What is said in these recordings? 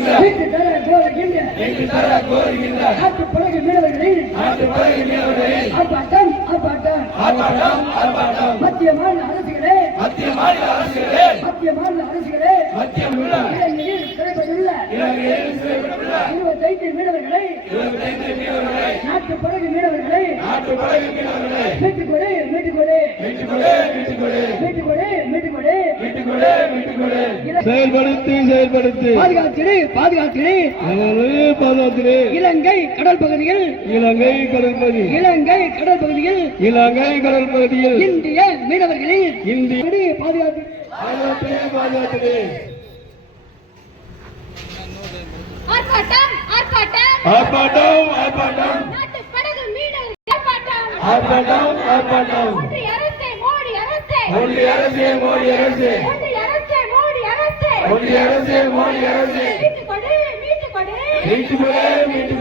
மீட்டு தர கோருகின்ற மீட்டு தர கோருகின்ற நாட்டு பழகு மீனவர்களின் நாட்டு பழகு மீனவர்களின் ஆர்ப்பாட்டம் ஆர்ப்பாட்டம். ஆர்ப்பாட்டம் ஆர்ப்பாட்டம். மத்திய மாநில அரசுகளே மத்திய மாநில அரசுகளே. மத்திய மாநில அரசுகளே. மத்திய உள்ள இலங்கையில் சிறைப்பட்டுள்ள இலங்கையில் சிறைப்பட்டுள்ள இருபத்தைந்து மீனவர்களை இருபத்தைந்து மீனவர்களை. நாட்டு பழகு மீனவர்களை நாட்டு பழகு மீனவர்களை. மீட்டுக்கொடு மீட்டுக்கொடு மீட்டுக்கொடு. மீட்டுக்கொடு மீட்டுக்கொடு மீட்டுக்கொடு மீட்டுக்கொடு மீட்டுக்கொடு செயல்படுத்து செயல்படுத்து. பாதுகாத்திடு பாதுகாத்திடு. பாதுகாத்திலே இலங்கை கடல் பகுதியில் இலங்கை கடல் பகுதி. இலங்கை கடல் பகுதியில் இலங்கை கடல் பகுதியில். இந்திய மீனவர்களின் இந்திய பாதுகாத்து பாதுகாத்திலே ஆர்ப்பாட்டம் ஆர்ப்பாட்டம். ஆர்ப்பாட்டம் ஆர்ப்பாட்டம். ஆர்ப்பாட்டம். ஆர்ப்பாட்டம் ஒன்றிய அரசே மோடி அரசே. ஒன்றிய அரசே மோடி அரசு. மொழி அரசு மொழி அரசு மீட்டு கொடு மீட்டு கொடு மீட்டு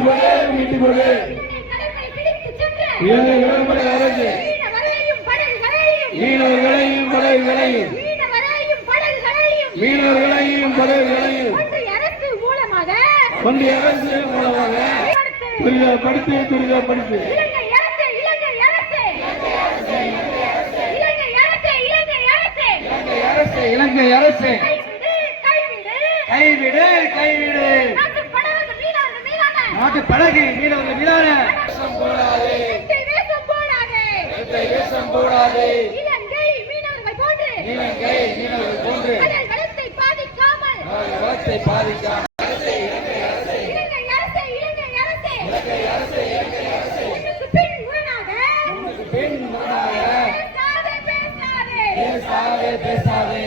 கொடு மீட்டு கொடு இலங்கை கடற்படை அரசு மீனவர்களையும் படகுகளையும். மீனவர்களையும் படகுகளையும். ஒன்றிய அரசு மூலமாக துரிதப்படுத்து துரிதப்படுத்து. பாட்டு பழகு மீனவர்கள் மீதான போடாதே. இலங்கை மீனவர்கள் போன்று. வளத்தை பாதிக்காமல். பேசாதே பேசாதே.